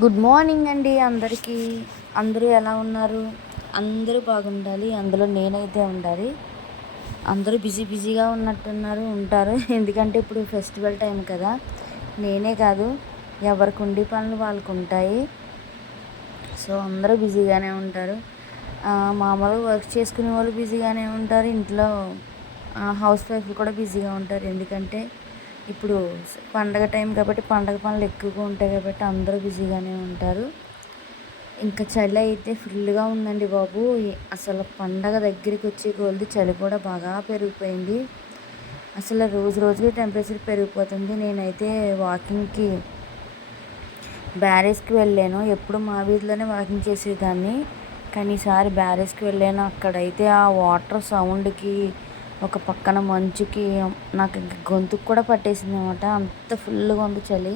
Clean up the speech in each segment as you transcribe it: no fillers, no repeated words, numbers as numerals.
Good morning అండి అందరికీ. అందరూ ఎలా ఉన్నారు? అందరూ బాగుండాలి, అందులో నేనైతే ఉండాలి. అందరూ బిజీగా ఉన్నట్టున్నారు, ఉంటారు. ఎందుకంటే ఇప్పుడు ఫెస్టివల్ టైం కదా. నేనే కాదు, ఎవరికి ఉండే పనులు వాళ్ళకు ఉంటాయి. సో అందరూ బిజీగానే ఉంటారు. మామూలుగా వర్క్ చేసుకునే వాళ్ళు బిజీగానే ఉంటారు. ఇంట్లో హౌస్ వైఫ్లు కూడా బిజీగా ఉంటారు. ఎందుకంటే ఇప్పుడు పండగ టైం కాబట్టి పండగ పనులు ఎక్కువగా ఉంటాయి కాబట్టి అందరూ బిజీగానే ఉంటారు. ఇంకా చలి అయితే ఫుల్గా ఉందండి బాబు. అసలు పండగ దగ్గరికి వచ్చే కొలది చలి కూడా బాగా పెరిగిపోయింది. అసలు రోజు రోజుకి టెంపరేచర్ పెరిగిపోతుంది. నేనైతే వాకింగ్కి బ్యారేజ్కి వెళ్ళాను. ఎప్పుడు మా వీధిలోనే వాకింగ్ చేసేదాన్ని, కానీ ఈసారి బ్యారేజ్కి వెళ్ళాను. అక్కడైతే ఆ వాటర్ సౌండ్కి, ఒక పక్కన మంచుకి నాకు ఇంక గొంతుకు కూడా పట్టేసింది అనమాట. అంత ఫుల్గా ఉంది చలి.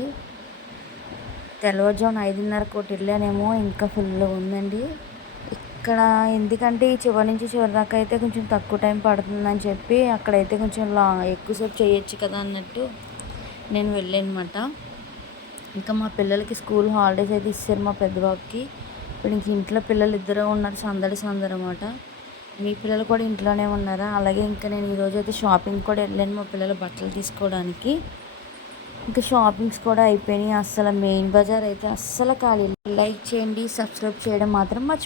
తెల్లవారుజామున 5:30 వెళ్ళానేమో, ఇంకా ఫుల్గా ఉందండి ఇక్కడ. ఎందుకంటే ఈ చివరి నుంచి చివరి దాకా అయితే కొంచెం తక్కువ టైం పడుతుందని చెప్పి, అక్కడైతే కొంచెం ఎక్కువసేపు చేయొచ్చు కదా అన్నట్టు నేను వెళ్ళానమాట. ఇంకా మా పిల్లలకి స్కూల్ హాలిడేస్ అయితే ఇచ్చారు మా పెద్ద బాబుకి. ఇప్పుడు ఇంక ఇంట్లో పిల్లలు ఇద్దరు ఉన్నారు, సందడి అనమాట. మీ పిల్లలు కూడా ఇంట్లోనే ఉన్నారా? అలాగే ఇంకా నేను ఈరోజు అయితే షాపింగ్ కూడా వెళ్ళాను మా పిల్లల బట్టలు తీసుకోవడానికి. ఇంకా షాపింగ్స్ కూడా అయిపోయినాయి. అస్సలు మెయిన్ బజార్ అయితే అస్సలు ఖాళీ. లైక్ చేయండి, సబ్స్క్రైబ్ చేయడం మాత్రం మర్చిపోండి.